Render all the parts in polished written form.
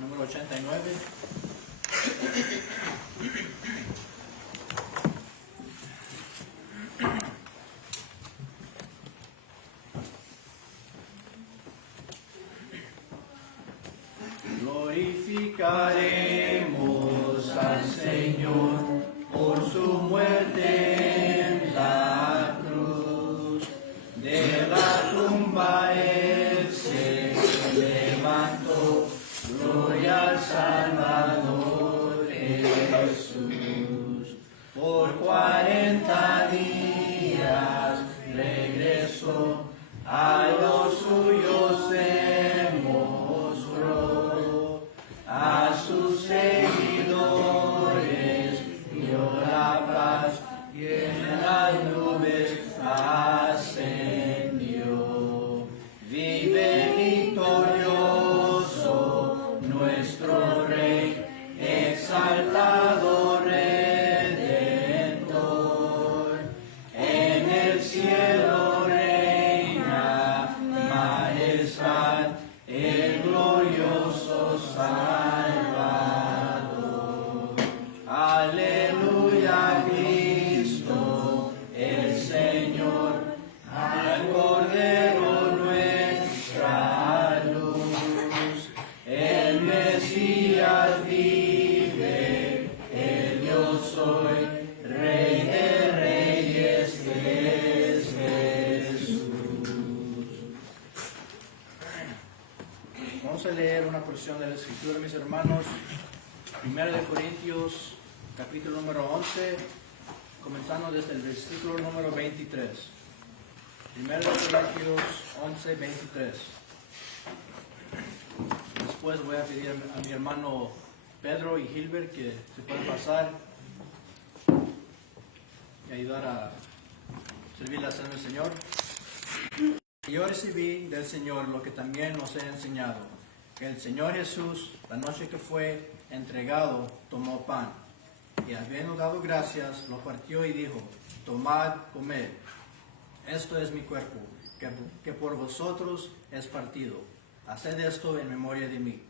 número 89. Glorificaremos al Señor por su muerte en la cruz. De la tumba Él se levantó, gloria al Salvador Jesús. Por 40 días regresó, a los suyos se mostró, a sus seguidores dio la paz y en las nubes ascendió. Vive victorioso nuestro Rey, exaltado Redentor. En el cielo reina majestad, el glorioso Salvador. Aleluya, Cristo el Señor, al Cordero nuestra luz. El Mesías vive, el yo soy, Rey de reyes es Jesús. Vamos a leer una porción de la Escritura, mis hermanos. 1 Corintios, capítulo número 11, comenzando desde el versículo número 23. 1 Corintios 11, 23. Después voy a pedir a mi hermano Pedro y Gilbert que se puedan pasar y ayudar a servir la cena del Señor. Yo recibí del Señor lo que también os he enseñado, que el Señor Jesús, la noche que fue entregado, tomó pan, y habiendo dado gracias, lo partió y dijo: tomad, comed, esto es mi cuerpo, que por vosotros es partido. Haced esto en memoria de mí.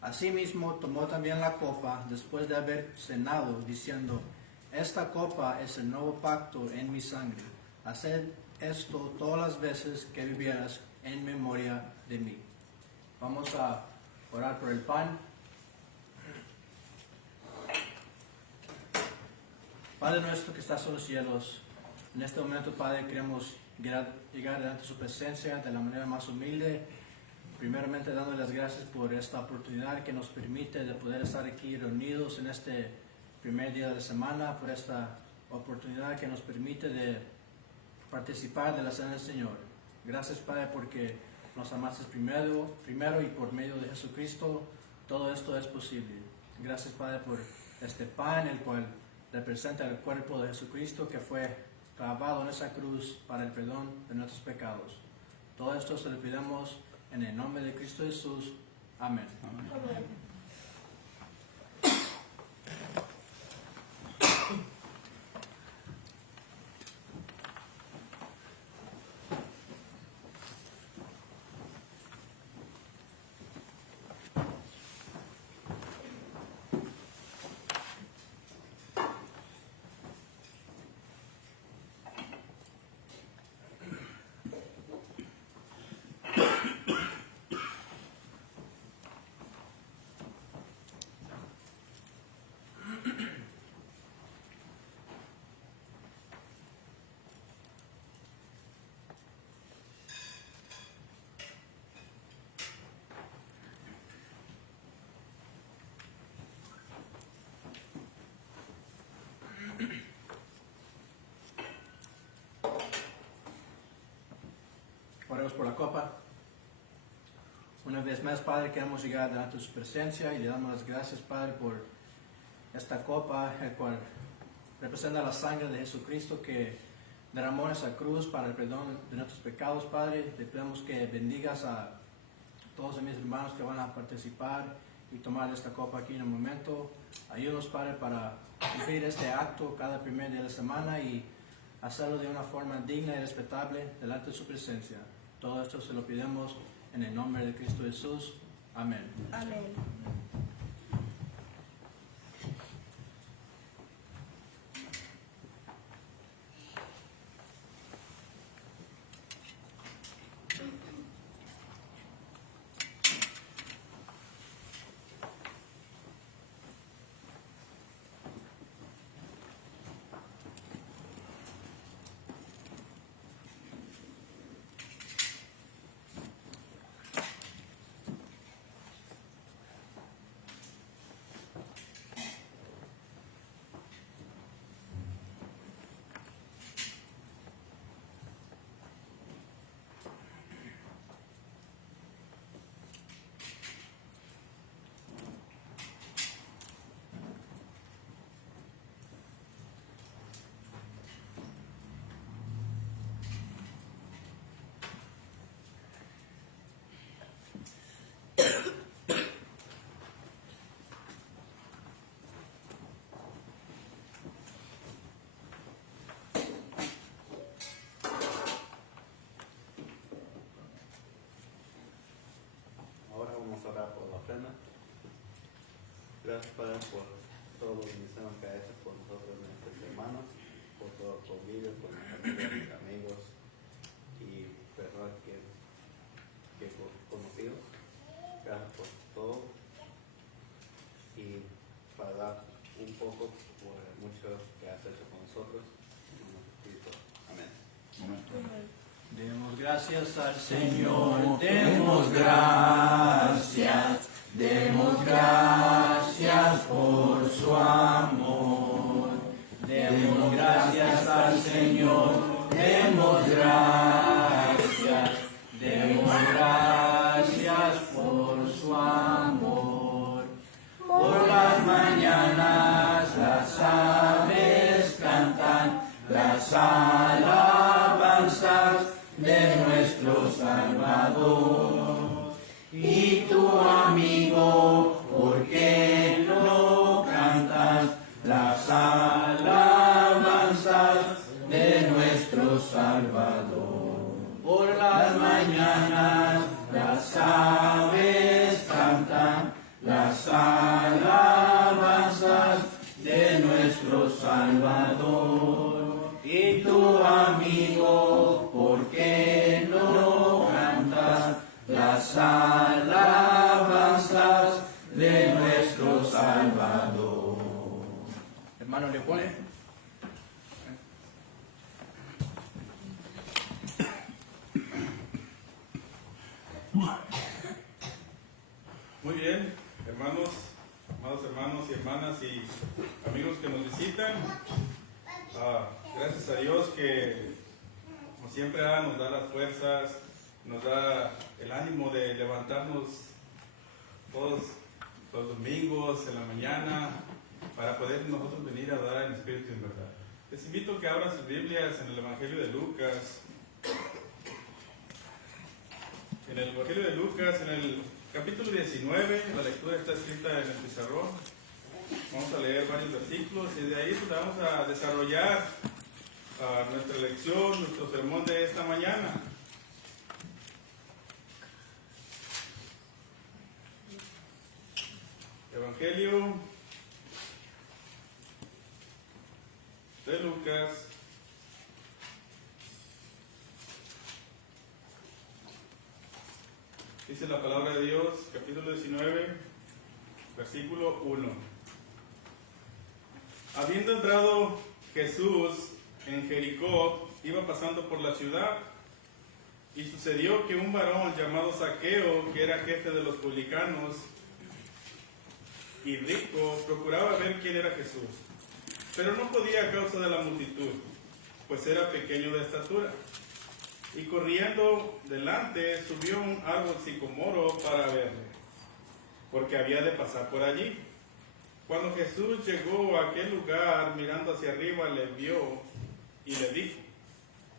Asimismo tomó también la copa, después de haber cenado, diciendo: esta copa es el nuevo pacto en mi sangre. Haced esto todas las veces que bebieras en memoria de mí. Vamos a orar por el pan. Padre nuestro que estás en los cielos, en este momento, Padre, queremos llegar delante de su presencia de la manera más humilde. Primeramente, dándole las gracias por esta oportunidad que nos permite de poder estar aquí reunidos en este primer día de la semana, por esta oportunidad que nos permite de participar de la cena del Señor. Gracias, Padre, porque nos amaste primero y por medio de Jesucristo todo esto es posible. Gracias, Padre, por este pan, el cual representa el cuerpo de Jesucristo que fue clavado en esa cruz para el perdón de nuestros pecados. Todo esto se lo pedimos en el nombre de Cristo Jesús. Amén. Amén. Amén. Oremos por la copa. Una vez más, Padre, queremos llegar delante de su presencia y le damos las gracias, Padre, por esta copa, el cual representa la sangre de Jesucristo que derramó en esa cruz para el perdón de nuestros pecados, Padre. Le pedimos que bendigas a todos mis hermanos que van a participar y tomar esta copa aquí en un momento. Ayúdanos, Padre, para cumplir este acto cada primer día de la semana y hacerlo de una forma digna y respetable delante de su presencia. Todo esto se lo pedimos en el nombre de Cristo Jesús. Amén. Amén. Ahora vamos a orar por la ofrenda. Gracias, Padre, por todo lo bendición que ha hecho por nosotros en esta semana, por todo el convivio, por nuestra familia, amigos y personas que he conocido. Gracias por todo y para dar un poco por mucho que has hecho con nosotros. En nombre de Cristo. Amén. Demos gracias al Señor, demos gracias por su amor. Demos gracias al Señor, demos gracias por su amor. Por las mañanas las aves cantan las alabanzas de nuestro Salvador. Y tu amigo, ¿por qué no cantas las alabanzas de nuestro Salvador? Por las mañanas las aves cantan las alabanzas de nuestro Salvador. Y tu amigo, ¿por qué no cantas las alabanzas de nuestro Salvador? Hermano Leopoldo. Muy bien, hermanos y hermanas y amigos que nos visitan. Gracias a Dios que, como siempre, nos da las fuerzas, nos da el ánimo de levantarnos todos los domingos en la mañana para poder nosotros venir a adorar en espíritu y en verdad. Les invito a que abran sus Biblias en el Evangelio de Lucas. En el Evangelio de Lucas, en el capítulo 19, la lectura está escrita en el pizarrón. Vamos a leer varios versículos y de ahí vamos a desarrollar nuestra lección, nuestro sermón de esta mañana. Evangelio de Lucas, dice la palabra de Dios, capítulo 19, versículo 1. Habiendo entrado Jesús en Jericó, iba pasando por la ciudad, y sucedió que un varón llamado Zaqueo, que era jefe de los publicanos y rico, procuraba ver quién era Jesús, pero no podía a causa de la multitud, pues era pequeño de estatura. Y corriendo delante, subió un árbol sicomoro para verle, porque había de pasar por allí. Cuando Jesús llegó a aquel lugar, mirando hacia arriba, le vio y le dijo: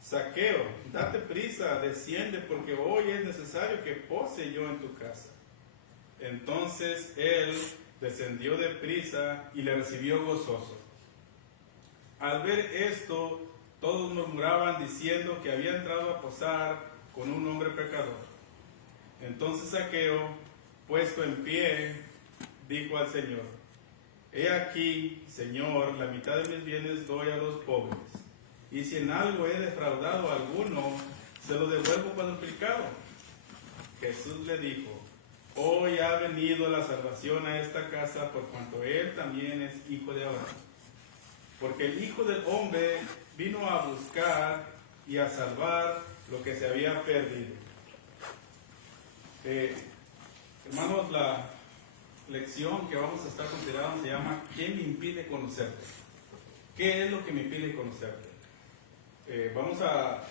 Zaqueo, date prisa, desciende, porque hoy es necesario que pose yo en tu casa. Entonces él descendió de prisa y le recibió gozoso. Al ver esto, todos murmuraban diciendo que había entrado a posar con un hombre pecador. Entonces Zaqueo, puesto en pie, dijo al Señor: He aquí, Señor, la mitad de mis bienes doy a los pobres, y si en algo he defraudado a alguno, se lo devuelvo cuadruplicado. Jesús le dijo: Hoy ha venido la salvación a esta casa, por cuanto él también es hijo de Abraham. Porque el Hijo del Hombre vino a buscar y a salvar lo que se había perdido. Hermanos, la lección que vamos a estar considerando se llama ¿qué me impide conocerte? ¿Qué es lo que me impide conocerte? Vamos a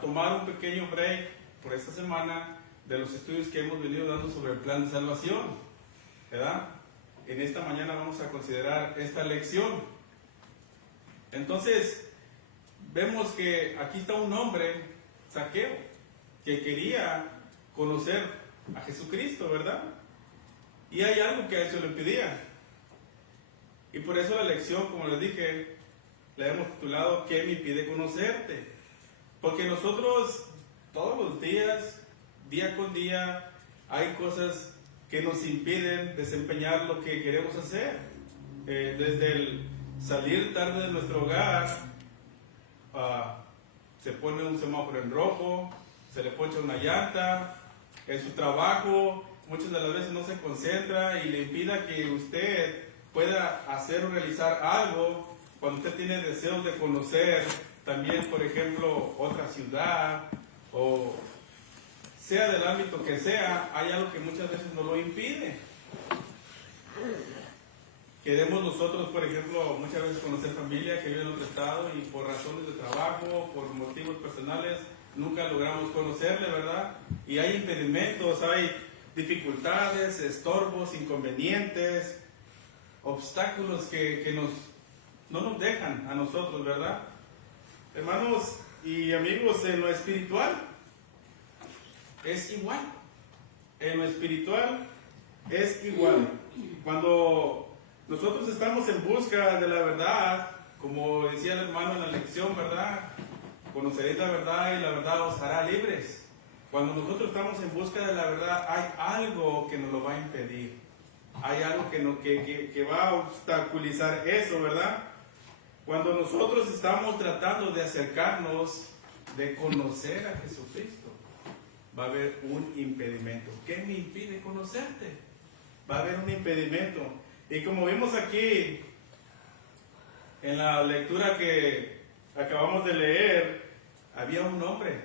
tomar un pequeño break por esta semana de los estudios que hemos venido dando sobre el plan de salvación, ¿verdad? En esta mañana vamos a considerar esta lección. Entonces, vemos que aquí está un hombre, Zaqueo, que quería conocer a Jesucristo, ¿verdad? Y hay algo que a él se lo impedía. Y por eso la lección, como les dije, la hemos titulado ¿qué me impide conocerte? Porque nosotros todos los días, día con día, hay cosas que nos impiden desempeñar lo que queremos hacer. Desde el salir tarde de nuestro hogar, se pone un semáforo en rojo, se le poncha una llanta, en su trabajo muchas de las veces no se concentra y le impida que usted pueda hacer o realizar algo cuando usted tiene deseos de conocer también, por ejemplo, otra ciudad o sea del ámbito que sea. Hay algo que muchas veces nos lo impide. Queremos nosotros, por ejemplo, muchas veces conocer familia que vive en otro estado y por razones de trabajo, por motivos personales, nunca logramos conocerle, ¿verdad? Y hay impedimentos, hay dificultades, estorbos, inconvenientes, obstáculos que no nos dejan a nosotros, ¿verdad? Hermanos y amigos, en lo espiritual es igual. En lo espiritual es igual. Cuando nosotros estamos en busca de la verdad, como decía el hermano en la lección, ¿verdad? Conoceréis la verdad y la verdad os hará libres. Cuando nosotros estamos en busca de la verdad, hay algo que nos lo va a impedir. Hay algo que va a obstaculizar eso, ¿verdad? Cuando nosotros estamos tratando de acercarnos, de conocer a Jesucristo, va a haber un impedimento. ¿Qué me impide conocerte? Va a haber un impedimento. Y como vimos aquí en la lectura que acabamos de leer, había un hombre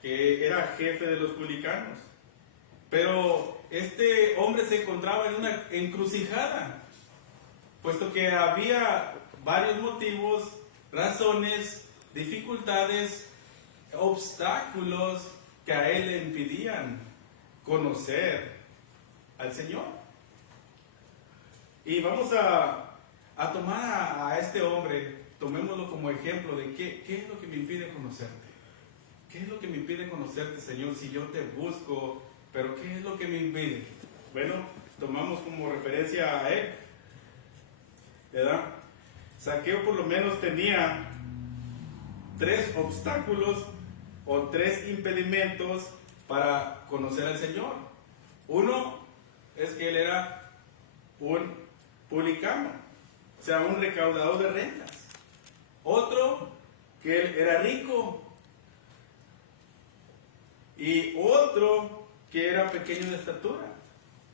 que era jefe de los publicanos. Pero este hombre se encontraba en una encrucijada, puesto que había varios motivos, razones, dificultades, obstáculos que a él le impidían conocer al Señor. Y vamos a tomar a este hombre, tomémoslo como ejemplo de qué es lo que me impide conocerte. ¿Qué es lo que me impide conocerte, Señor, si yo te busco? Pero ¿qué es lo que me impide? Bueno, tomamos como referencia a él, ¿verdad? Zaqueo por lo menos tenía 3 obstáculos o 3 impedimentos para conocer al Señor. Uno es que él era un publicano, o sea, un recaudador de rentas. Otro, que él era rico. Y otro, que era pequeño de estatura.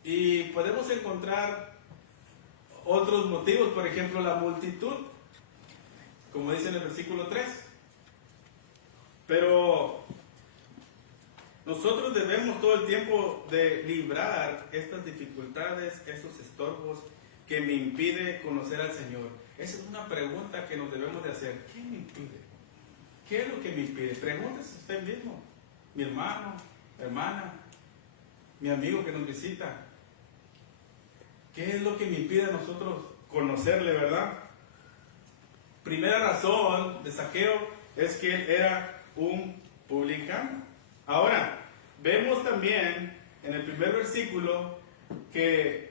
Y podemos encontrar otros motivos, por ejemplo, la multitud, como dice en el versículo 3. Pero nosotros debemos todo el tiempo de librar estas dificultades, estos estorbos que me impide conocer al Señor. Esa es una pregunta que nos debemos de hacer. ¿Qué me impide? ¿Qué es lo que me impide? Pregúntese usted mismo, mi hermano, hermana, mi amigo que nos visita. ¿Qué es lo que me impide a nosotros conocerle, verdad? Primera razón de Zaqueo es que él era un publicano. Ahora, vemos también en el primer versículo que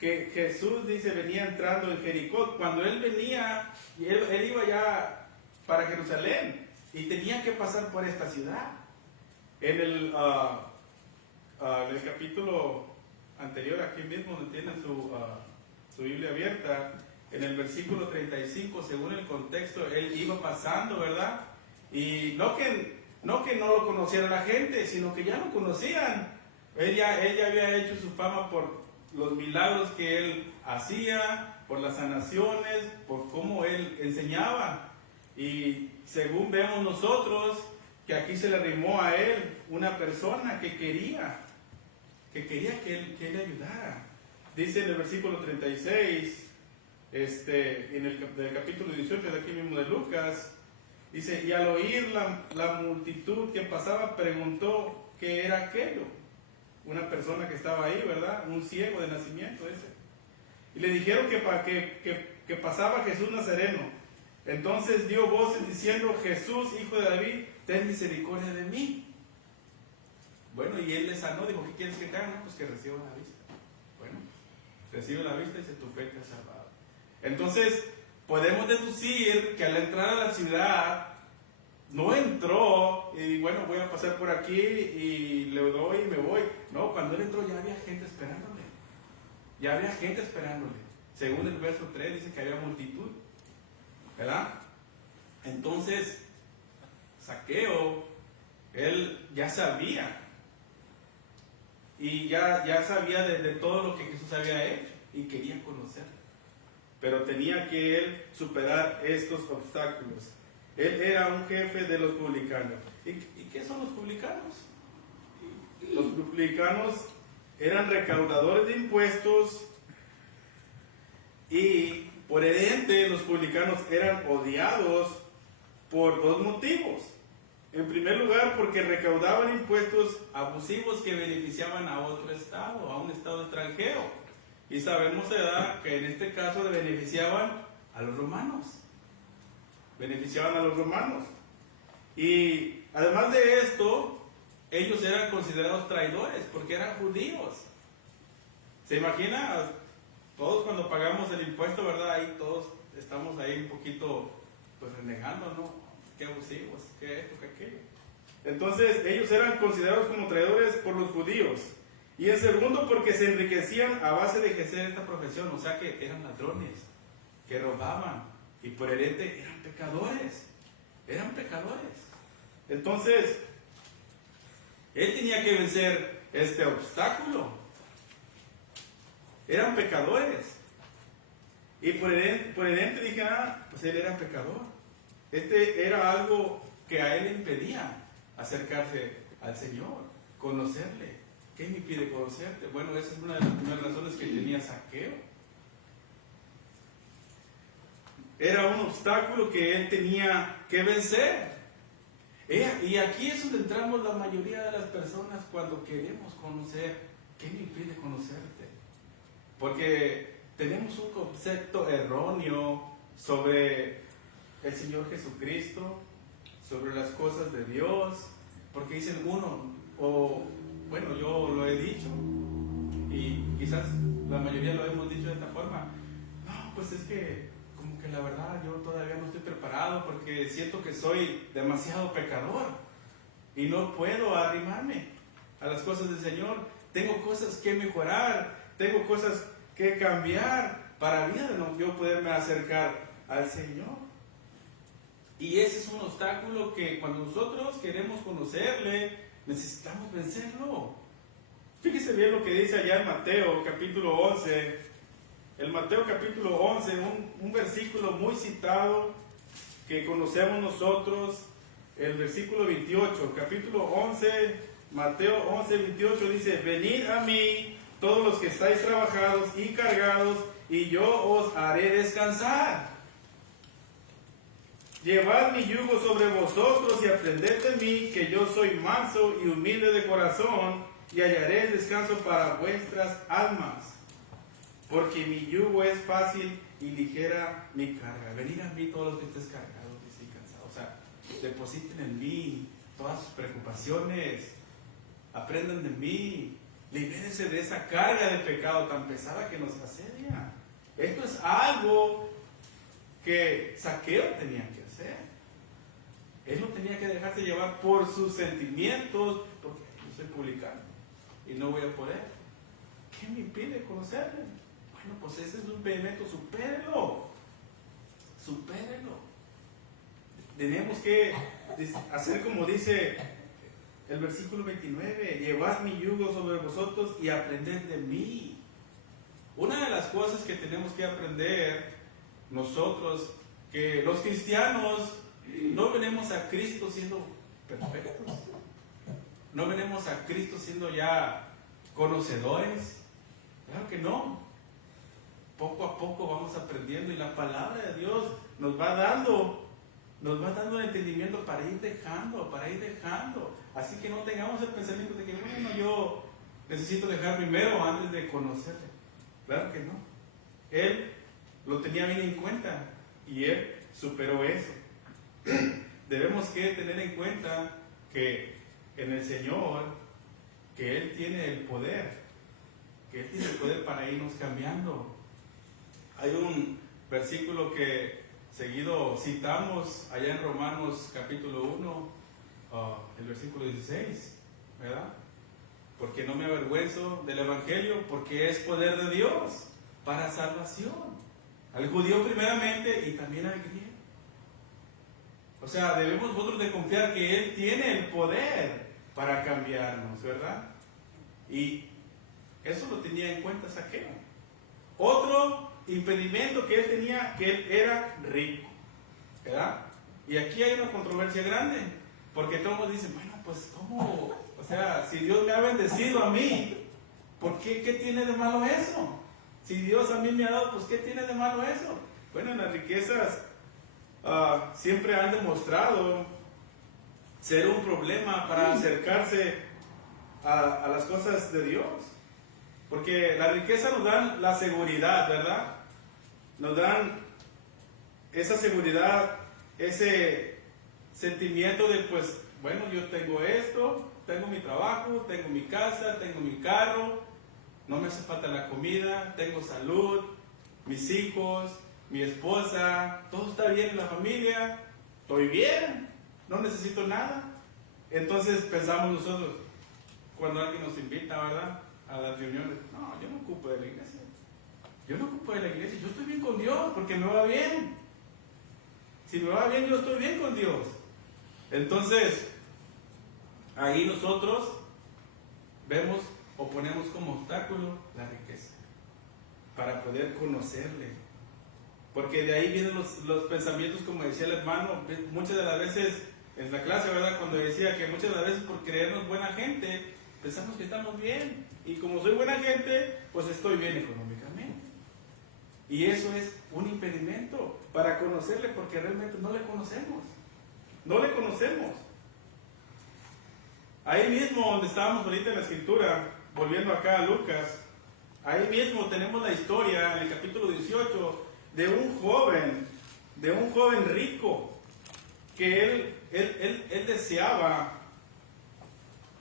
Jesús dice venía entrando en Jericó. Cuando él venía, él iba ya para Jerusalén y tenía que pasar por esta ciudad. En el capítulo anterior, aquí mismo, donde tienen su Biblia abierta, en el versículo 35, según el contexto, él iba pasando, ¿verdad? Y no que no lo conociera la gente, sino que ya lo conocían. Él ya había hecho su fama por los milagros que él hacía, por las sanaciones, por cómo él enseñaba. Y según vemos nosotros, que aquí se le arrimó a él una persona que quería que él le ayudara. Dice en el versículo 36, del capítulo 18 de aquí mismo de Lucas, dice, y al oír la multitud que pasaba, preguntó qué era aquello. Una persona que estaba ahí, ¿verdad? Un ciego de nacimiento ese. Y le dijeron que pasaba Jesús Nazareno. Entonces dio voces diciendo, Jesús, hijo de David, ten misericordia de mí. Bueno, y él le sanó, dijo, ¿qué quieres que te haga? No, pues que reciba la vista. Bueno, recibe la vista y dice, tu fe te ha salvado. Entonces, podemos deducir que al entrar a la ciudad, no entró y bueno, voy a pasar por aquí y le doy y me voy. No, cuando él entró ya había gente esperándole. Ya había gente esperándole. Según el verso 3 dice que había multitud. ¿Verdad? Entonces, Zaqueo, él ya sabía. Y ya sabía de todo lo que Jesús había hecho y quería conocerlo. Pero tenía que él superar estos obstáculos. Él era un jefe de los publicanos. ¿Y qué son los publicanos? Los publicanos eran recaudadores de impuestos y por ende los publicanos eran odiados por dos motivos. En primer lugar, porque recaudaban impuestos abusivos que beneficiaban a otro estado, a un estado extranjero. Y sabemos, ¿verdad?, que en este caso beneficiaban a los romanos. Beneficiaban a los romanos. Y además de esto, ellos eran considerados traidores porque eran judíos. ¿Se imagina? Todos cuando pagamos el impuesto, ¿verdad? Ahí todos estamos ahí un poquito pues renegando, ¿no? Qué abusivos, qué esto, qué aquello. Entonces ellos eran considerados como traidores por los judíos. Y en segundo, porque se enriquecían a base de ejercer esta profesión, o sea que eran ladrones, que robaban y por heredente eran pecadores. Eran pecadores. Entonces, él tenía que vencer este obstáculo. Eran pecadores. Y por heredente dije, pues él era pecador. Este era algo que a él le impedía acercarse al Señor, conocerle. ¿Qué me pide conocerte? Bueno, esa es una de las primeras razones que tenía Zaqueo. Era un obstáculo que él tenía que vencer. Y aquí es donde entramos la mayoría de las personas cuando queremos conocer. ¿Qué me impide conocerte? Porque tenemos un concepto erróneo sobre el Señor Jesucristo, sobre las cosas de Dios, porque dicen bueno, yo lo he dicho, y quizás la mayoría lo hemos dicho de esta forma, no, pues es que como que la verdad yo todavía no estoy preparado porque siento que soy demasiado pecador y no puedo arrimarme a las cosas del Señor, tengo cosas que mejorar, tengo cosas que cambiar para yo poderme acercar al Señor. Y ese es un obstáculo que cuando nosotros queremos conocerle, necesitamos vencerlo. Fíjese bien lo que dice allá en Mateo capítulo 11. El Mateo capítulo 11, un versículo muy citado que conocemos nosotros, el versículo 28, capítulo 11, Mateo 11, 28 dice, venid a mí todos los que estáis trabajados y cargados, y yo os haré descansar. Llevad mi yugo sobre vosotros y aprended de mí, que yo soy manso y humilde de corazón, y hallaré descanso para vuestras almas. Porque mi yugo es fácil y ligera mi carga. Venid a mí todos los que estéis cargados y cansados. O sea, depositen en mí todas sus preocupaciones. Aprendan de mí. Libérense de esa carga de pecado tan pesada que nos asedia. Esto es algo que Zaqueo tenía que hacer. Él no tenía que dejarse llevar por sus sentimientos, porque yo soy publicano y no voy a poder. ¿Qué me impide conocerle? Bueno, pues ese es un impedimento, supérelo. Tenemos que hacer como dice el versículo 29, llevad mi yugo sobre vosotros y aprended de mí. Una de las cosas que tenemos que aprender nosotros, que los cristianos no venimos a Cristo siendo perfectos, no venimos a Cristo siendo ya conocedores, claro que no. Poco a poco vamos aprendiendo y la palabra de Dios nos va dando el entendimiento para ir dejando. Así que no tengamos el pensamiento de que bueno, yo necesito dejar primero antes de conocerle. Claro que no. Él lo tenía bien en cuenta y él superó eso. Debemos que tener en cuenta que en el Señor, que Él tiene el poder, para irnos cambiando. Hay un versículo que seguido citamos allá en Romanos capítulo 1, el versículo 16, ¿verdad? Porque no me avergüenzo del Evangelio, porque es poder de Dios para salvación, al judío primeramente y también al griego. O sea, debemos nosotros de confiar que Él tiene el poder para cambiarnos, ¿verdad? Y eso lo tenía en cuenta Zaqueo. Otro impedimento que él tenía, que él era rico, ¿verdad? Y aquí hay una controversia grande, porque todos dicen, bueno, pues ¿cómo? O sea, si Dios me ha bendecido a mí, ¿por qué? ¿Qué tiene de malo eso? Si Dios a mí me ha dado, pues ¿qué tiene de malo eso? Bueno, las riquezas siempre han demostrado ser un problema para acercarse a las cosas de Dios. Porque la riqueza nos dan la seguridad, ¿verdad? Nos dan esa seguridad, ese sentimiento de, pues, bueno, yo tengo esto, tengo mi trabajo, tengo mi casa, tengo mi carro, no me hace falta la comida, tengo salud, mis hijos, mi esposa, todo está bien en la familia, estoy bien, no necesito nada. Entonces pensamos nosotros, cuando alguien nos invita, ¿verdad?, a las reuniones, no, yo no ocupo de la iglesia, yo estoy bien con Dios porque me va bien. Si me va bien, yo estoy bien con Dios. Entonces, ahí nosotros vemos o ponemos como obstáculo la riqueza para poder conocerle. Porque de ahí vienen los pensamientos, como decía el hermano, muchas de las veces en la clase, ¿verdad?, cuando decía que muchas de las veces por creernos buena gente, pensamos que estamos bien. Y como soy buena gente, pues estoy bien económicamente. Y eso es un impedimento para conocerle, porque realmente no le conocemos. Ahí mismo donde estábamos ahorita en la escritura, volviendo acá a Lucas, ahí mismo tenemos la historia en el capítulo 18 de un joven rico, que él deseaba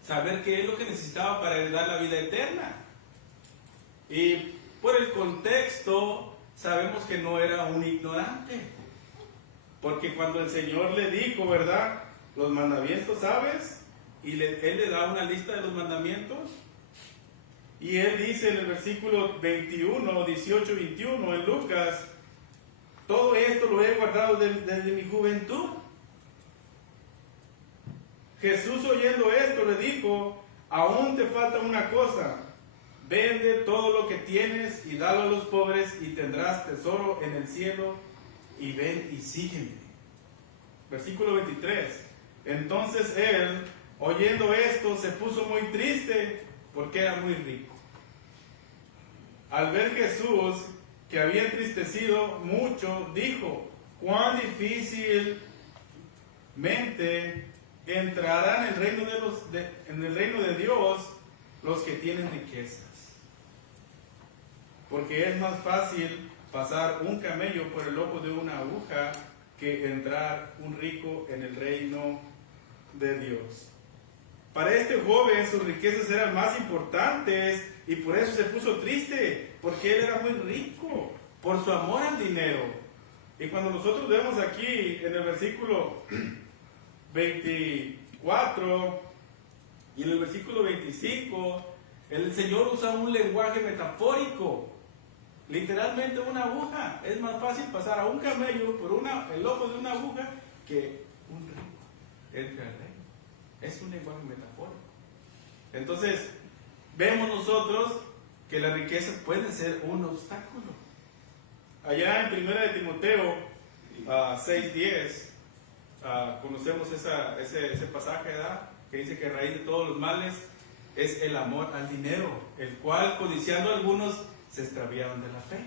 saber qué es lo que necesitaba para heredar la vida eterna. Y por el contexto sabemos que no era un ignorante, porque cuando el Señor le dijo, ¿verdad?, los mandamientos, ¿sabes? Y Él le da una lista de los mandamientos, y Él dice en el versículo 21, 18, 21 en Lucas, todo esto lo he guardado desde mi juventud. Jesús, oyendo esto, le dijo, aún te falta una cosa, vende todo lo que tienes y dalo a los pobres y tendrás tesoro en el cielo, y ven y sígueme. Versículo 23, entonces él, oyendo esto, se puso muy triste porque era muy rico. Al ver Jesús que había entristecido mucho, dijo, cuán difícilmente entrarán en el reino de Dios los que tienen riquezas. Porque es más fácil pasar un camello por el ojo de una aguja que entrar un rico en el reino de Dios. Para este joven sus riquezas eran más importantes y por eso se puso triste, porque él era muy rico, por su amor al dinero. Y cuando nosotros vemos aquí en el versículo 24 y en el versículo 25, el Señor usa un lenguaje metafórico. Literalmente una aguja. Es más fácil pasar a un camello por el ojo de una aguja que un rico entre el reino. Es un lenguaje metafórico. Entonces, vemos nosotros que las riquezas pueden ser un obstáculo. Allá en 1 de Timoteo 6:10, conocemos ese pasaje, ¿verdad? Que dice que raíz de todos los males es el amor al dinero, el cual, codiciando algunos, se extraviaron de la fe.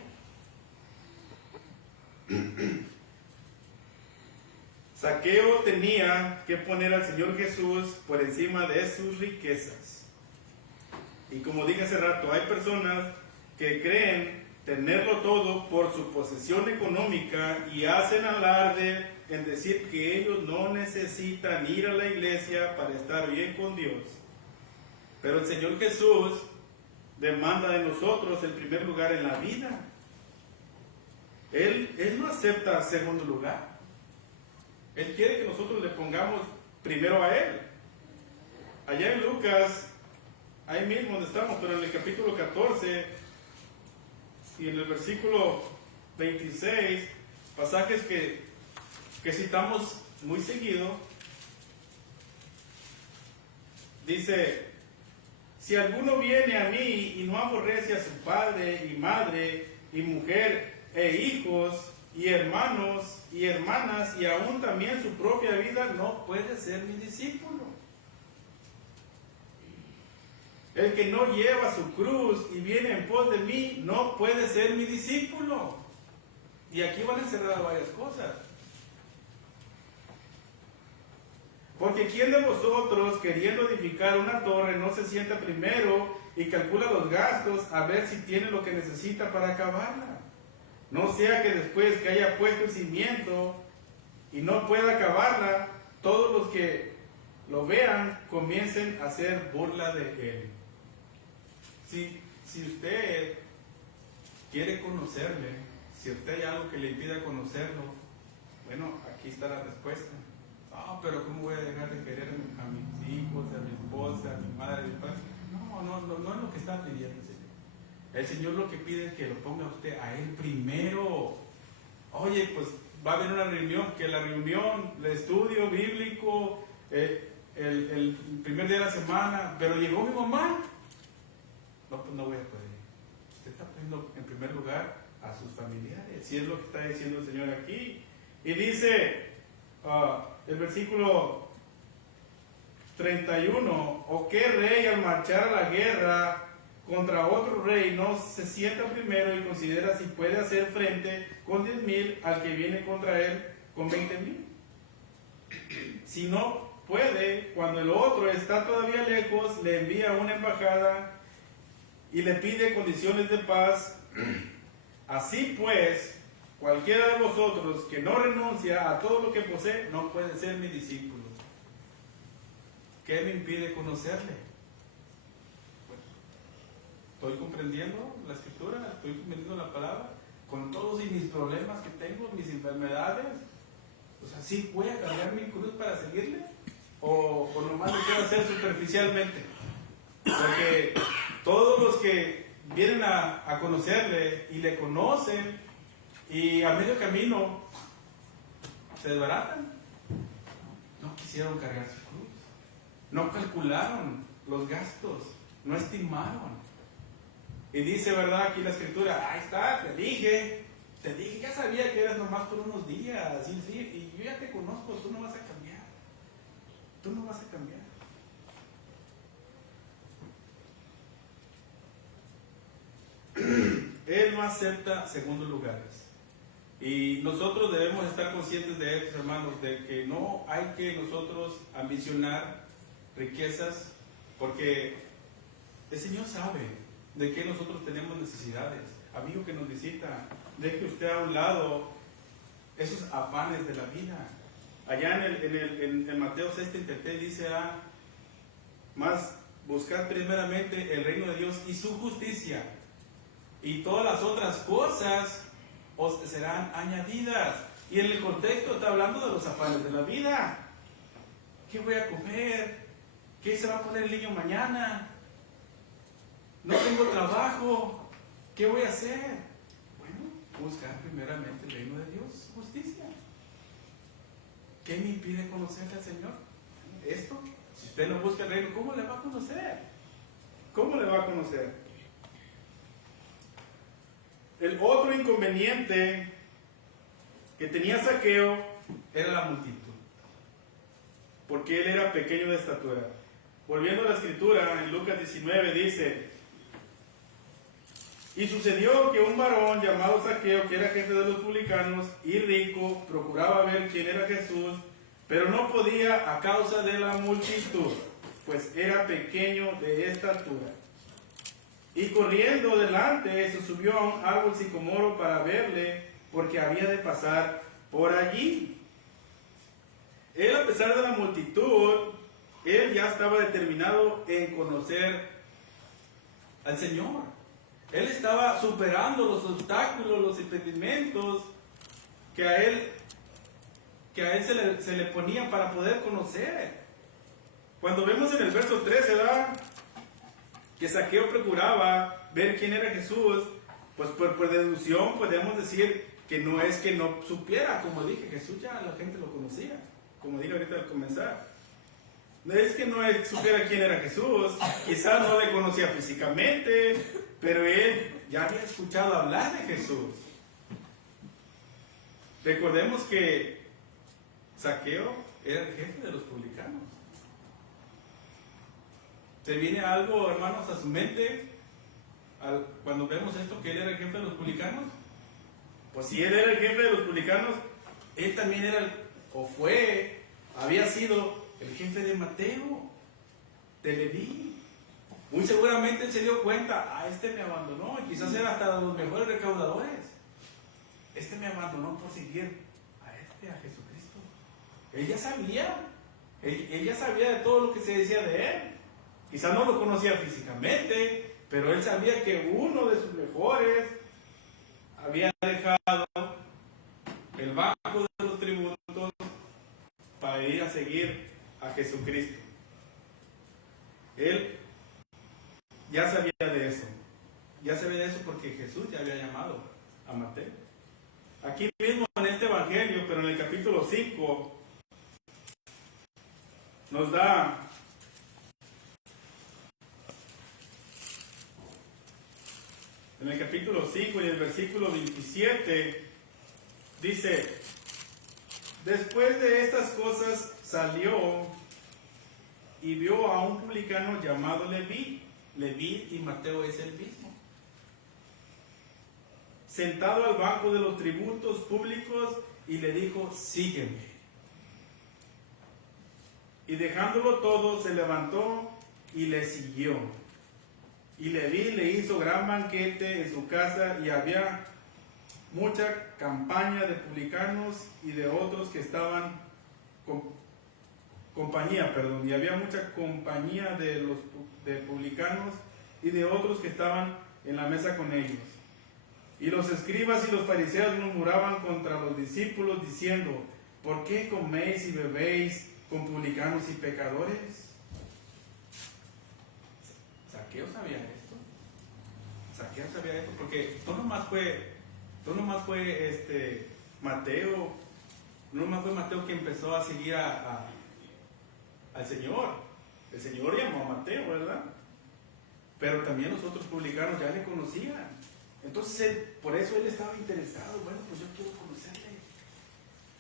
Zaqueo tenía que poner al Señor Jesús por encima de sus riquezas. Y como dije hace rato, hay personas que creen tenerlo todo por su posesión económica y hacen alarde en decir que ellos no necesitan ir a la iglesia para estar bien con Dios. Pero el Señor Jesús demanda de nosotros el primer lugar en la vida. Él no acepta segundo lugar. Él quiere que nosotros le pongamos primero a Él. Allá en Lucas, ahí mismo donde estamos, pero en el capítulo 14 y en el versículo 26, pasajes que citamos muy seguido, dice: si alguno viene a mí y no aborrece a su padre y madre y mujer e hijos y hermanos y hermanas y aún también su propia vida, no puede ser mi discípulo. El que no lleva su cruz y viene en pos de mí, no puede ser mi discípulo. Y aquí van encerradas varias cosas. Porque ¿quién de vosotros, queriendo edificar una torre, no se sienta primero y calcula los gastos a ver si tiene lo que necesita para acabarla? No sea que después que haya puesto el cimiento y no pueda acabarla, todos los que lo vean comiencen a hacer burla de él. Si usted quiere conocerle, si usted hay algo que le impida conocerlo, bueno, aquí está la respuesta. Pero ¿cómo voy a dejar de querer a mis hijos, a mi esposa, a mi madre, a mi padre? No es lo que está pidiendo el Señor. El Señor lo que pide es que lo ponga usted a Él primero. Oye, pues va a haber una reunión, que la reunión, el estudio bíblico, el primer día de la semana, pero llegó mi mamá. No, pues no voy a poder ir. Usted está poniendo en primer lugar a sus familiares. Si es lo que está diciendo el Señor aquí. Y dice el versículo 31, ¿o qué rey al marchar a la guerra contra otro rey no se sienta primero y considera si puede hacer frente con 10,000 al que viene contra él con 20,000? Si no puede, cuando el otro está todavía lejos, le envía una embajada y le pide condiciones de paz. Así pues, cualquiera de vosotros que no renuncia a todo lo que posee, no puede ser mi discípulo. ¿Qué me impide conocerle? Estoy comprendiendo la escritura, estoy comprendiendo la palabra, con todos y mis problemas que tengo, mis enfermedades. O sea, ¿sí voy a cargar mi cruz para seguirle? ¿O nomás lo quiero hacer superficialmente? Porque todos los que vienen a conocerle y le conocen, y a medio camino se desbaratan, no quisieron cargar su cruz, no calcularon los gastos, no estimaron. Y dice, ¿verdad? Aquí la escritura, ahí está, te dije, ya sabía que eras nomás por unos días, sí, y yo ya te conozco, tú no vas a cambiar. Él no acepta segundos lugares. Y nosotros debemos estar conscientes de esto, hermanos, de que no hay que nosotros ambicionar riquezas, porque el Señor sabe de que nosotros tenemos necesidades. Amigo que nos visita, deje usted a un lado esos afanes de la vida. Allá en Mateo 6:33 dice, más buscad primeramente el reino de Dios y su justicia, y todas las otras cosas os serán añadidas. Y en el contexto está hablando de los afanes de la vida. ¿qué voy a comer? ¿Qué se va a poner el niño mañana? No tengo trabajo, ¿qué voy a hacer? Bueno, buscar primeramente el reino de Dios, justicia. ¿Qué me impide conocer al Señor? Esto, si usted no busca el reino, ¿cómo le va a conocer? ¿Cómo le va a conocer? El otro inconveniente que tenía Zaqueo era la multitud, porque él era pequeño de estatura. Volviendo a la escritura, en Lucas 19 dice: y sucedió que un varón llamado Zaqueo, que era jefe de los publicanos y rico, procuraba ver quién era Jesús, pero no podía a causa de la multitud, pues era pequeño de estatura. Y corriendo delante, se subió a un árbol sicomoro para verle, porque había de pasar por allí. Él, a pesar de la multitud, él ya estaba determinado en conocer al Señor. Él estaba superando los obstáculos, los impedimentos que a él se le ponían para poder conocer. Cuando vemos en el verso 13, ¿verdad?, que Zaqueo procuraba ver quién era Jesús, pues por deducción podemos decir que no es que no supiera. Como dije, Jesús ya la gente lo conocía, como dije ahorita al comenzar. No es que no supiera quién era Jesús, quizás no le conocía físicamente, pero él ya había escuchado hablar de Jesús. Recordemos que Zaqueo era el jefe de los publicanos. ¿Te viene algo, hermanos, a su mente cuando vemos esto, que él era el jefe de los publicanos? Pues si él era el jefe de los publicanos, él también era, había sido el jefe de Mateo, de Leví. Muy seguramente él se dio cuenta, este me abandonó, y quizás era hasta de los mejores recaudadores. Este me abandonó por seguir a Jesucristo. Él ya sabía de todo lo que se decía de él. Quizás no lo conocía físicamente, pero él sabía que uno de sus mejores había dejado el banco de los tributos para ir a seguir a Jesucristo. Él ya sabía de eso. Ya sabía de eso porque Jesús ya había llamado a Mateo. Aquí mismo en este evangelio, pero en el capítulo 5, nos da en el capítulo 5 y el versículo 27, dice: después de estas cosas salió y vio a un publicano llamado Leví. Leví y Mateo es el mismo, sentado al banco de los tributos públicos, y le dijo: sígueme. Y dejándolo todo, se levantó y le siguió. Y Leví le hizo gran banquete en su casa, y había mucha campaña de publicanos y de otros que estaban y había mucha compañía de publicanos y de otros que estaban en la mesa con ellos. Y los escribas y los fariseos murmuraban contra los discípulos, diciendo: ¿por qué coméis y bebéis con publicanos y pecadores? Zaqueo sabía esto. Zaqueo sabía esto porque no nomás fue Mateo que empezó a seguir al Señor. El Señor llamó a Mateo, ¿verdad? Pero también los otros publicanos ya le conocían. Entonces, por eso él estaba interesado. Bueno, pues yo quiero conocerle.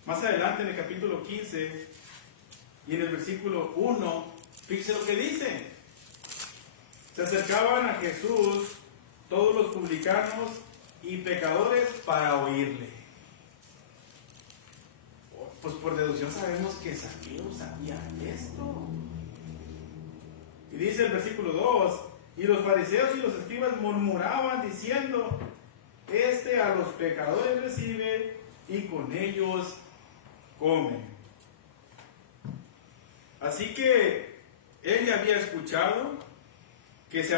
Más adelante, en el capítulo 15 y en el versículo 1, fíjese lo que dice. Se acercaban a Jesús todos los publicanos y pecadores para oírle. Pues por deducción sabemos que Zaqueo sabía esto. Y dice el versículo 2: y los fariseos y los escribas murmuraban diciendo: este a los pecadores recibe y con ellos come. Así que él ya había escuchado que se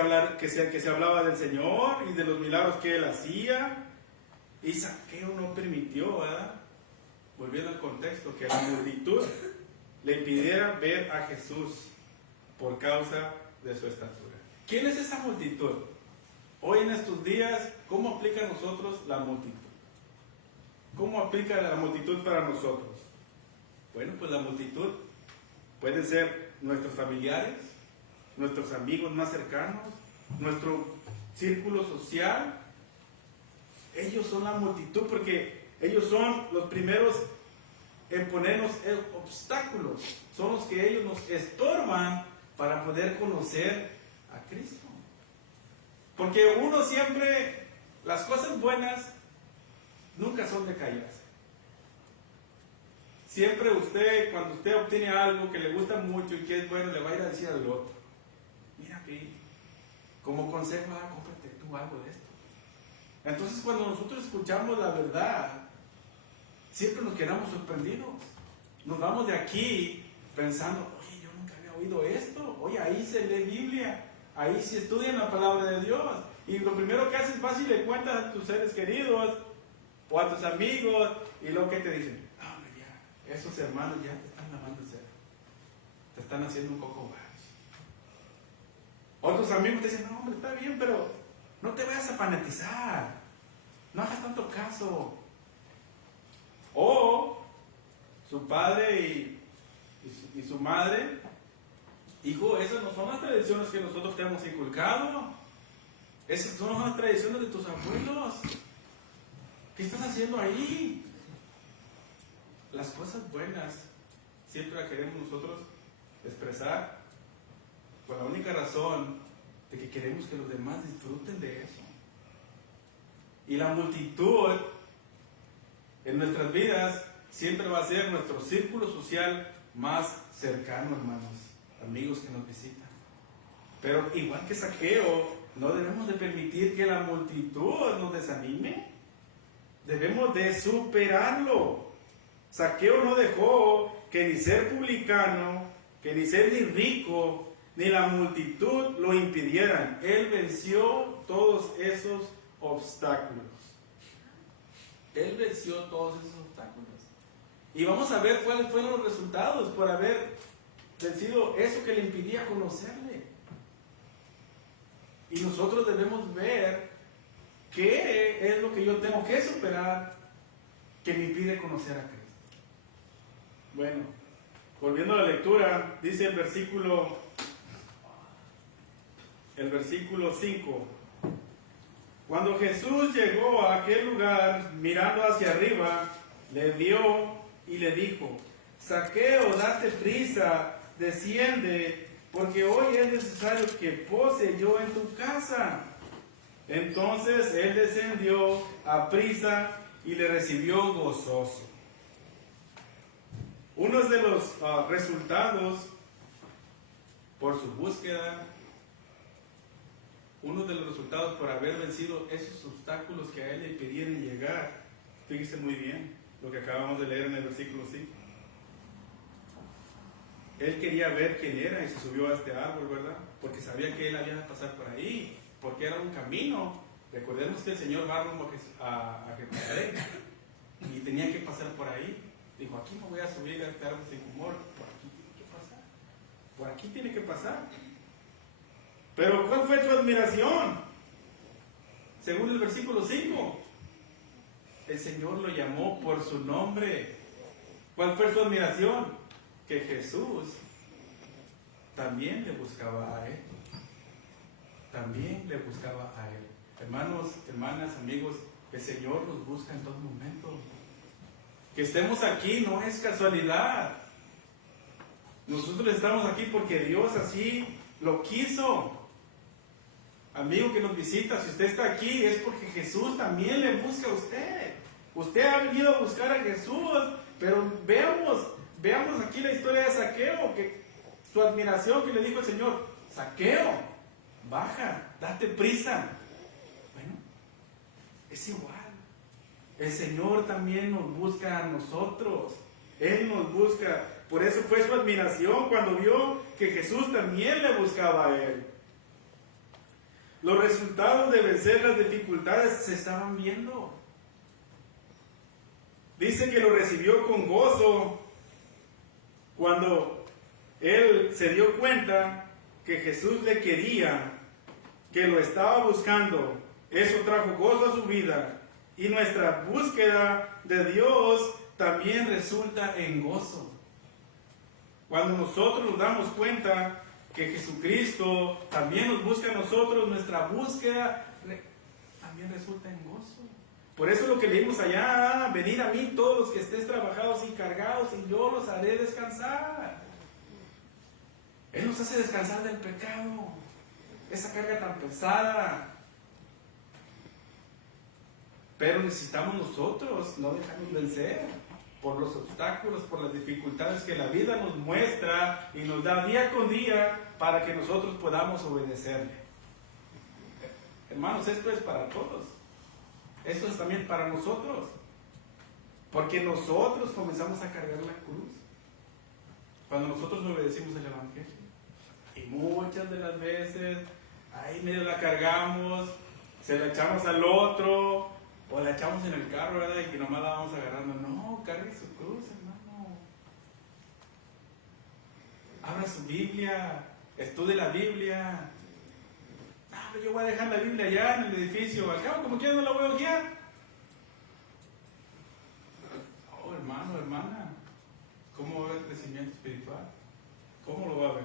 hablaba del Señor y de los milagros que él hacía, y Zaqueo no permitió, ¿verdad? Volviendo al contexto, que la le impidiera ver a Jesús por causa de su estatura. ¿Quién es esa multitud? Hoy en estos días, ¿cómo aplica a nosotros la multitud? ¿Cómo aplica la multitud para nosotros? Bueno, pues la multitud puede ser nuestros familiares, nuestros amigos más cercanos, nuestro círculo social. Ellos son la multitud porque ellos son los primeros en ponernos obstáculos. Son los que ellos nos estorban para poder conocer a Cristo. Porque uno siempre, las cosas buenas nunca son de callarse. Siempre usted, cuando usted obtiene algo que le gusta mucho y que es bueno, le va a ir a decir al otro: mira que, como consejo, cómprate tú algo de esto. Entonces, cuando nosotros escuchamos la verdad, siempre nos quedamos sorprendidos. Nos vamos de aquí pensando: oye, yo nunca había oído esto. Oye, ahí se lee Biblia, ahí se estudia la palabra de Dios. Y lo primero que haces es vas y le cuentas a tus seres queridos o a tus amigos, y lo que te dicen: no, hombre, ya, esos hermanos ya te están lavando el cerebro, te están haciendo un coco wash. Otros amigos te dicen: no, hombre, está bien, pero no te vayas a fanatizar, no hagas tanto caso. O su padre y su madre: hijo, esas no son las tradiciones que nosotros te hemos inculcado, esas son las tradiciones de tus abuelos. ¿Qué estás haciendo ahí? Las cosas buenas siempre las queremos nosotros expresar por la única razón de que queremos que los demás disfruten de eso. Y la multitud en nuestras vidas siempre va a ser nuestro círculo social más cercano, hermanos, amigos que nos visitan. Pero igual que Zaqueo, no debemos de permitir que la multitud nos desanime. Debemos de superarlo. Zaqueo no dejó que ni ser publicano, que ni ser ni rico, ni la multitud lo impidieran. Él venció todos esos obstáculos. Él venció todos esos obstáculos. Y vamos a ver cuáles fueron los resultados por haber vencido eso que le impidía conocerle. Y nosotros debemos ver qué es lo que yo tengo que superar que me impide conocer a Cristo. Bueno, volviendo a la lectura, dice el versículo 5: cuando Jesús llegó a aquel lugar, mirando hacia arriba, le vio y le dijo: Zaqueo, date prisa, desciende, porque hoy es necesario que pose yo en tu casa. Entonces él descendió a prisa y le recibió gozoso. Uno de los resultados por su búsqueda, uno de los resultados por haber vencido esos obstáculos que a él le impidieron llegar, fíjese muy bien lo que acabamos de leer en el versículo 5. Él quería ver quién era y se subió a este árbol, ¿verdad? Porque sabía que él había de pasar por ahí, porque era un camino. Recordemos que el Señor va rumbo a Jerusalén y tenía que pasar por ahí. Dijo: aquí no voy a subir a este árbol sin humor, por aquí tiene que pasar, por aquí tiene que pasar. Pero ¿cuál fue tu admiración? Según el versículo 5, el Señor lo llamó por su nombre. ¿Cuál fue su admiración? Que Jesús también le buscaba a él. También le buscaba a él. Hermanos, hermanas, amigos, el Señor nos busca en todo momento. Que estemos aquí no es casualidad. Nosotros estamos aquí porque Dios así lo quiso. Amigo que nos visita, si usted está aquí es porque Jesús también le busca a usted. Usted ha venido a buscar a Jesús, pero veamos aquí la historia de Zaqueo, que su admiración que le dijo el Señor: Zaqueo, baja, date prisa. Bueno, es igual. El Señor también nos busca a nosotros. Él nos busca. Por eso fue su admiración cuando vio que Jesús también le buscaba a él. Los resultados de vencer las dificultades se estaban viendo. Dice que lo recibió con gozo. cuando él se dio cuenta que Jesús le quería, que lo estaba buscando, eso trajo gozo a su vida. Y nuestra búsqueda de Dios también resulta en gozo. Cuando nosotros nos damos cuenta que Jesucristo también nos busca a nosotros, nuestra búsqueda también resulta en gozo. Por eso lo que leímos allá, venid a mí todos los que estéis trabajados y cargados, y yo los haré descansar. Él nos hace descansar del pecado, esa carga tan pesada. Pero necesitamos nosotros no dejarnos vencer por los obstáculos, por las dificultades que la vida nos muestra y nos da día con día para que nosotros podamos obedecerle. Hermanos, esto es para todos. Esto es también para nosotros. Porque nosotros comenzamos a cargar la cruz cuando nosotros obedecimos el Evangelio. Y muchas de las veces ahí medio la cargamos, se la echamos al otro, o la echamos en el carro, ¿verdad? Y que nomás la vamos agarrando. No, cargue su cruz, hermano. Abra su Biblia, estudie la Biblia. Ah, pero yo voy a dejar la Biblia allá en el edificio. Al cabo, como quiera, no la voy a guiar. Oh, hermano, hermana. ¿Cómo va a ver el crecimiento espiritual? ¿Cómo lo va a ver?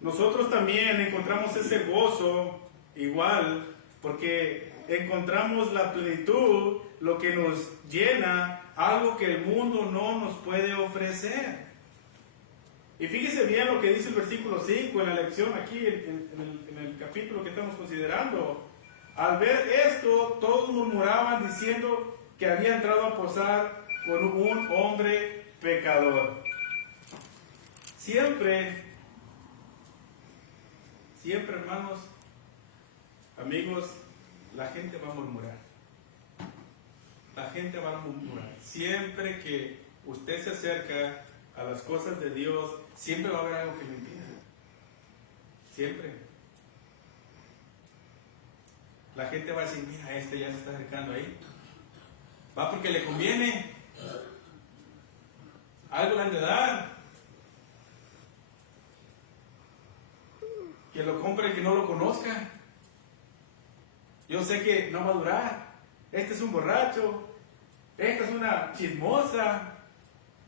Nosotros también encontramos ese gozo igual, porque encontramos la plenitud, lo que nos llena, algo que el mundo no nos puede ofrecer. Y fíjese bien lo que dice el versículo 5 en la lección aquí, en el capítulo que estamos considerando. Al ver esto, todos murmuraban diciendo que había entrado a posar con un hombre pecador. Siempre, hermanos, amigos, la gente va a murmurar. La gente va a murmurar. Siempre que usted se acerca a las cosas de Dios, siempre va a haber algo que lo impida. Siempre. La gente va a decir, mira, este ya se está acercando ahí. Va porque le conviene. Algo le han de dar. Que lo compre el que no lo conozca. Yo sé que no va a durar. Este es un borracho. Esta es una chismosa,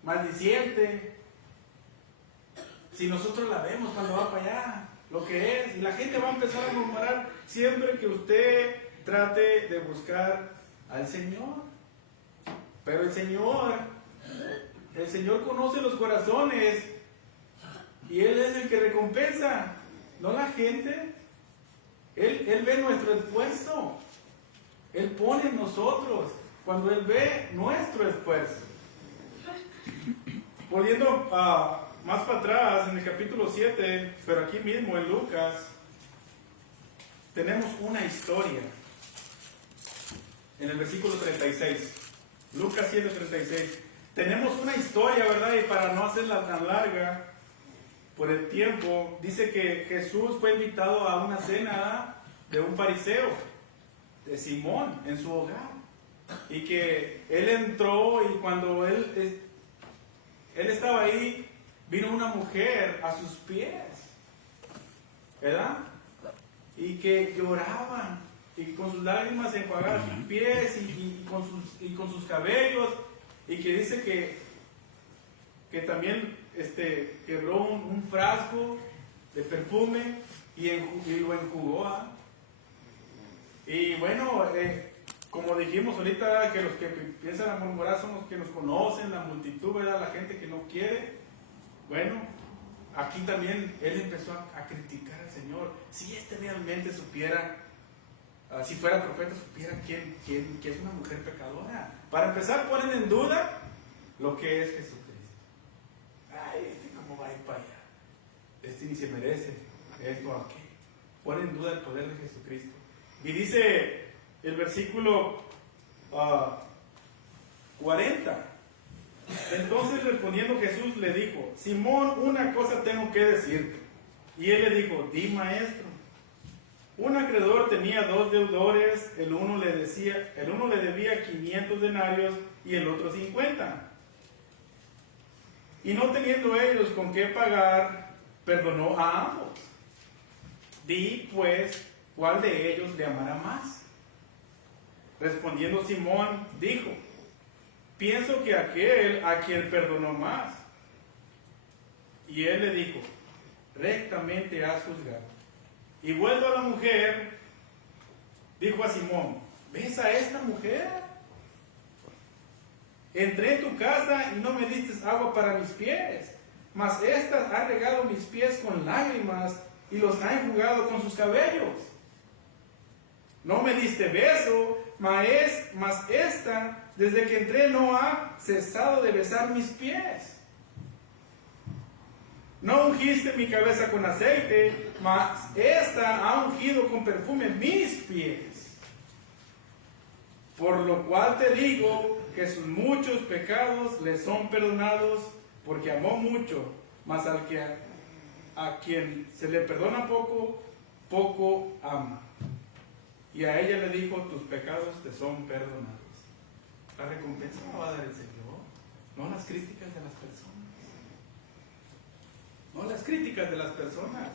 maldiciente. Si nosotros la vemos cuando va para allá, lo que es, y la gente va a empezar a murmurar siempre que usted trate de buscar al Señor. Pero el Señor conoce los corazones y Él es el que recompensa, no la gente. Él ve nuestro esfuerzo. Él pone en nosotros cuando Él ve nuestro esfuerzo. Volviendo más para atrás, en el capítulo 7, pero aquí mismo en Lucas, tenemos una historia. En el versículo 36. Lucas 7:36. Tenemos una historia, ¿verdad? Y para no hacerla tan larga, por el tiempo, dice que Jesús fue invitado a una cena de un fariseo, de Simón, en su hogar. Y que él entró y cuando él estaba ahí, vino una mujer a sus pies, ¿verdad? Y que lloraba y con sus lágrimas enjuagaba sus pies y con sus cabellos, y que dice que también quebró un frasco de perfume y lo enjugó. Y bueno, como dijimos ahorita, que los que piensan a murmurar son los que nos conocen, la multitud, ¿verdad? La gente que no quiere. Bueno, aquí también él empezó a criticar al Señor. Si realmente supiera, si fuera profeta, supiera quién es una mujer pecadora. Para empezar, ponen en duda lo que es Jesucristo. Ay, ¿cómo va a ir para allá? Ni se merece esto o aquello. Ponen en duda el poder de Jesucristo. Y dice el versículo 40. Entonces respondiendo Jesús le dijo: Simón, una cosa tengo que decirte. Y él le dijo: di, maestro. Un acreedor tenía 2 deudores, el uno le debía 500 denarios y el otro 50. Y no teniendo ellos con qué pagar, perdonó a ambos. Di pues, ¿cuál de ellos le amará más? Respondiendo Simón, dijo, pienso que aquel a quien perdonó más. Y él le dijo, rectamente has juzgado. Y vuelto a la mujer, dijo a Simón, ¿ves a esta mujer? Entré en tu casa y no me diste agua para mis pies, mas ésta ha regado mis pies con lágrimas y los ha enjugado con sus cabellos. No me diste beso, mas esta, desde que entré, no ha cesado de besar mis pies. No ungiste mi cabeza con aceite, mas esta ha ungido con perfume mis pies. Por lo cual te digo que sus muchos pecados le son perdonados, porque amó mucho, mas a quien se le perdona poco, poco ama. Y a ella le dijo, tus pecados te son perdonados. La recompensa la va a dar el Señor, no las críticas de las personas. No las críticas de las personas.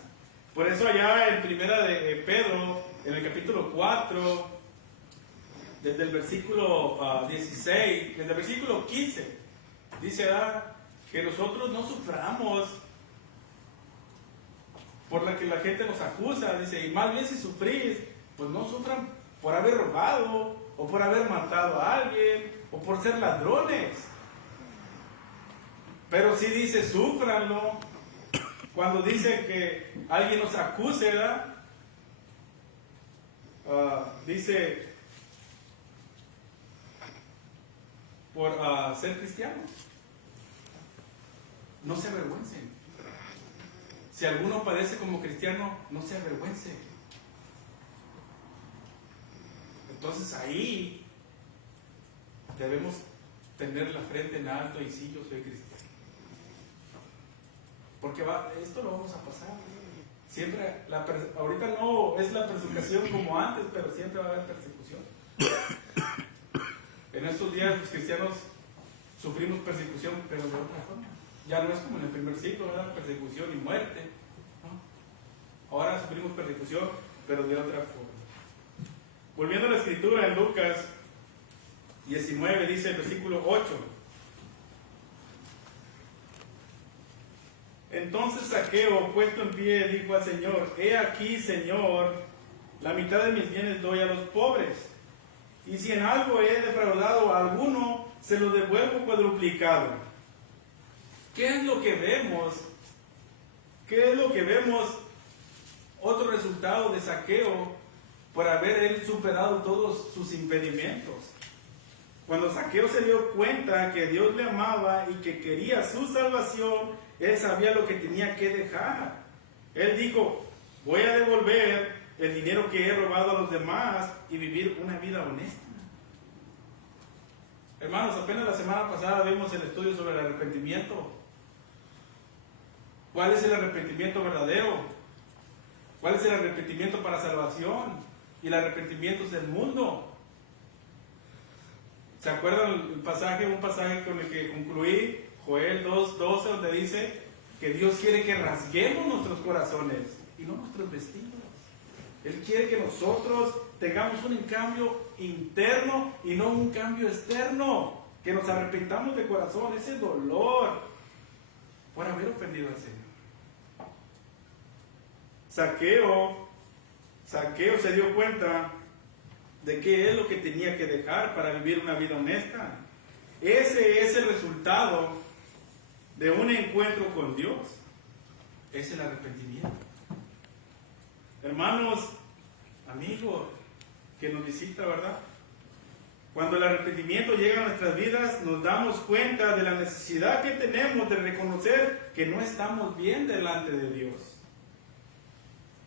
Por eso allá en primera de Pedro, en el capítulo 4, desde el versículo 16, desde el versículo 15, dice que nosotros no suframos por la que la gente nos acusa, dice, y más bien si sufrís, pues no sufran por haber robado, o por haber matado a alguien, o por ser ladrones. Pero sí dice, súfranlo. Cuando dice que alguien nos acuse, dice, por ser cristianos. No se avergüencen. Si alguno padece como cristiano, no se avergüence. Entonces ahí debemos tener la frente en alto y sí, yo soy cristiano. Porque esto lo vamos a pasar. Siempre, ahorita no es la persecución como antes, pero siempre va a haber persecución. En estos días los cristianos sufrimos persecución, pero de otra forma. Ya no es como en el primer siglo, ¿verdad? Persecución y muerte, ¿no? Ahora sufrimos persecución, pero de otra forma. Volviendo a la escritura en Lucas 19, dice el versículo 8. Entonces Zaqueo, puesto en pie, dijo al Señor, he aquí, Señor, la mitad de mis bienes doy a los pobres, y si en algo he defraudado a alguno, se lo devuelvo cuadruplicado. ¿Qué es lo que vemos? ¿Qué es lo que vemos? Otro resultado de Zaqueo por haber él superado todos sus impedimentos. Cuando Zaqueo se dio cuenta que Dios le amaba y que quería su salvación, él sabía lo que tenía que dejar. Él dijo, voy a devolver el dinero que he robado a los demás y vivir una vida honesta. Hermanos, apenas la semana pasada vimos el estudio sobre el arrepentimiento. ¿Cuál es el arrepentimiento verdadero? ¿Cuál es el arrepentimiento para salvación? Y el arrepentimiento es del mundo. ¿Se acuerdan un pasaje con el que concluí? Joel 2:12, donde dice que Dios quiere que rasguemos nuestros corazones y no nuestros vestidos. Él quiere que nosotros tengamos un cambio interno y no un cambio externo. Que nos arrepentamos de corazón, ese dolor por haber ofendido al Señor. Zaqueo se dio cuenta de qué es lo que tenía que dejar para vivir una vida honesta. Ese es el resultado de un encuentro con Dios. Es el arrepentimiento. Hermanos, amigos que nos visita, ¿verdad? Cuando el arrepentimiento llega a nuestras vidas, nos damos cuenta de la necesidad que tenemos de reconocer que no estamos bien delante de Dios.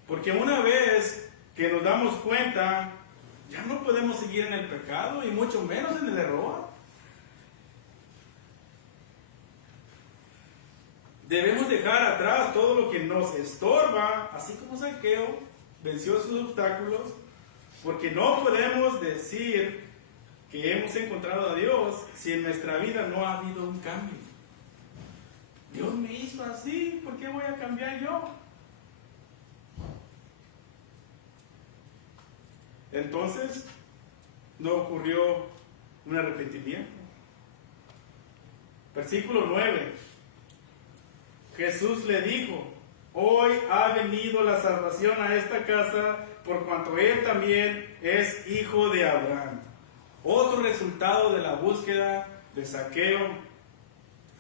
Porque una vez que nos damos cuenta, ya no podemos seguir en el pecado y mucho menos en el error. Debemos dejar atrás todo lo que nos estorba, así como Zaqueo venció sus obstáculos, porque no podemos decir que hemos encontrado a Dios si en nuestra vida no ha habido un cambio. Dios me hizo así, ¿por qué voy a cambiar yo? Entonces, no ocurrió un arrepentimiento. Versículo 9. Jesús le dijo: hoy ha venido la salvación a esta casa, por cuanto él también es hijo de Abraham. Otro resultado de la búsqueda de Zaqueo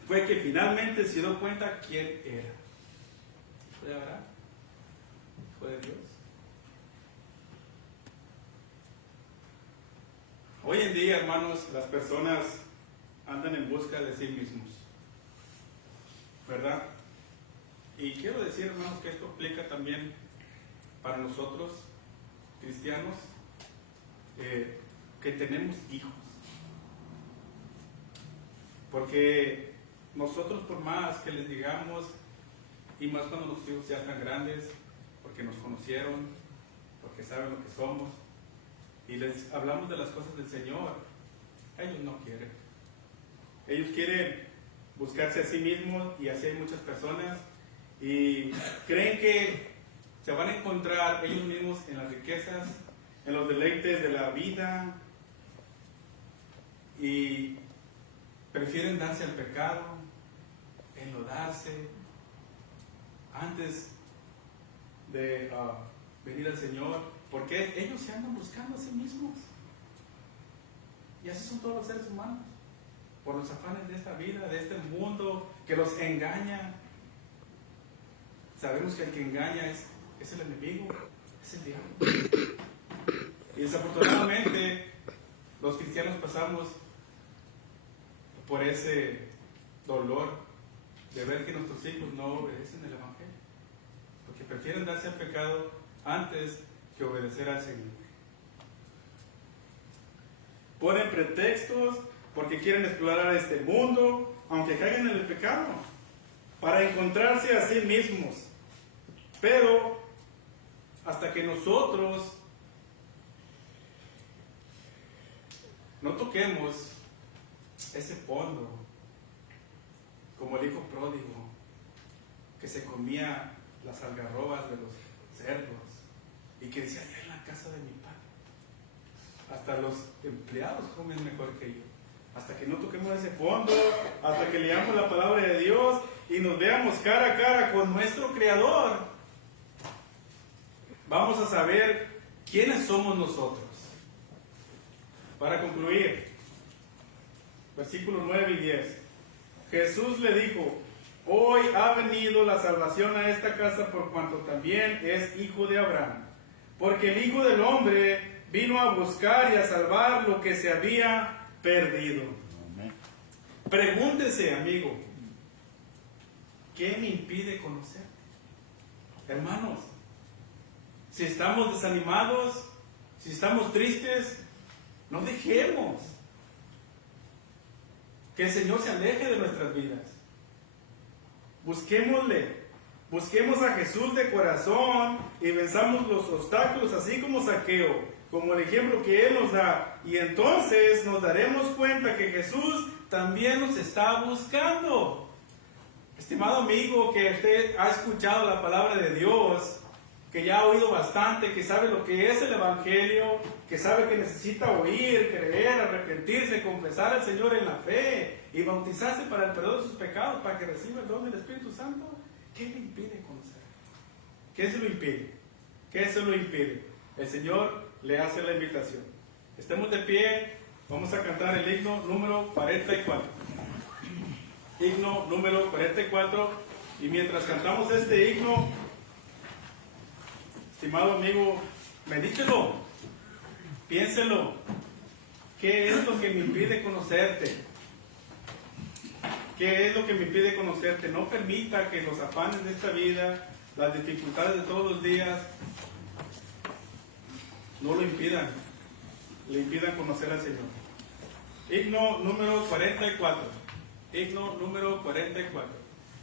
fue que finalmente se dio cuenta quién era. ¿Hijo de Abraham? ¿Hijo de Dios? Hoy en día, hermanos, las personas andan en busca de sí mismos, ¿verdad? Y quiero decir, hermanos, que esto aplica también para nosotros, cristianos, que tenemos hijos. Porque nosotros, por más que les digamos, y más cuando los hijos ya están grandes, porque nos conocieron, porque saben lo que somos, y les hablamos de las cosas del Señor, ellos no quieren. Ellos quieren buscarse a sí mismos, y así hay muchas personas, y creen que se van a encontrar ellos mismos en las riquezas, en los deleites de la vida, y prefieren darse al pecado, enlodarse, antes de venir al Señor, porque ellos se andan buscando a sí mismos. Y así son todos los seres humanos, por los afanes de esta vida, de este mundo que los engaña. Sabemos que el que engaña es el enemigo, es el diablo. Y desafortunadamente los cristianos pasamos por ese dolor de ver que nuestros hijos no obedecen el Evangelio, porque prefieren darse al pecado antes que obedecer al Señor. Ponen pretextos porque quieren explorar este mundo, aunque caigan en el pecado, para encontrarse a sí mismos. Pero hasta que nosotros no toquemos ese fondo, como el hijo pródigo, que se comía las algarrobas de los cerdos y que decía: allá en la casa de mi padre hasta los empleados comen mejor que yo. Hasta que no toquemos ese fondo, hasta que leamos la palabra de Dios y nos veamos cara a cara con nuestro Creador, vamos a saber quiénes somos nosotros. Para concluir, versículos 9 y 10. Jesús le dijo: hoy ha venido la salvación a esta casa, por cuanto también es hijo de Abraham. Porque el Hijo del Hombre vino a buscar y a salvar lo que se había perdido. Amén. Pregúntese, amigo, ¿qué me impide conocerte? Hermanos, si estamos desanimados, si estamos tristes, no dejemos que el Señor se aleje de nuestras vidas. Busquémosle, busquemos a Jesús de corazón y venzamos los obstáculos, así como Zaqueo, como el ejemplo que Él nos da. Y entonces nos daremos cuenta que Jesús también nos está buscando. Estimado amigo, que usted ha escuchado la palabra de Dios, que ya ha oído bastante, que sabe lo que es el Evangelio, que sabe que necesita oír, creer, arrepentirse, confesar al Señor en la fe y bautizarse para el perdón de sus pecados, para que reciba el don del Espíritu Santo. ¿Qué le impide conocer? ¿Qué se lo impide? ¿Qué se lo impide? El Señor le hace la invitación. Estemos de pie, vamos a cantar el himno número 44. Himno número 44. Y mientras cantamos este himno, estimado amigo, medítelo, piénselo. ¿Qué es lo que me impide conocerte? ¿Qué es lo que me impide conocerte? No permita que los afanes de esta vida, las dificultades de todos los días, no lo impidan, le impidan conocer al Señor. Himno número 44. Himno número 44.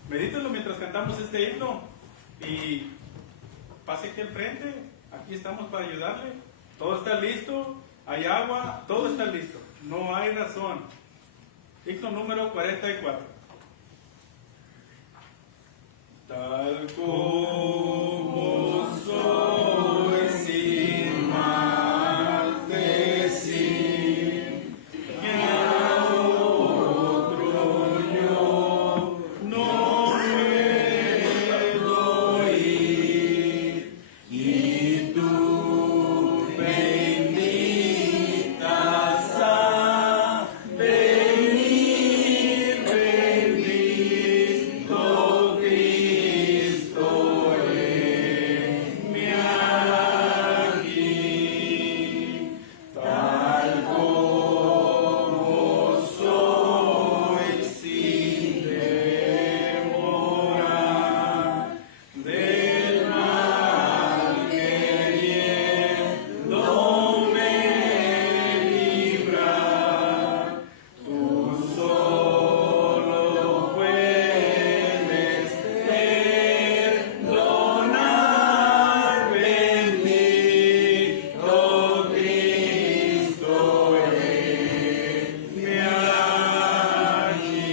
Medítelo mientras cantamos este himno y pase aquí al frente. Aquí estamos para ayudarle. Todo está listo, hay agua, todo está listo. No hay razón. Himno número 44. tal como soy, sin más decir, que a otro yo no puedo ir, y tú bendita a venir, bendito Cristo en mi aquí, tal como soy, sin demorar, del mal queriéndome librar. Tú solo puedes perdonar, bendito Cristo en mi aquí.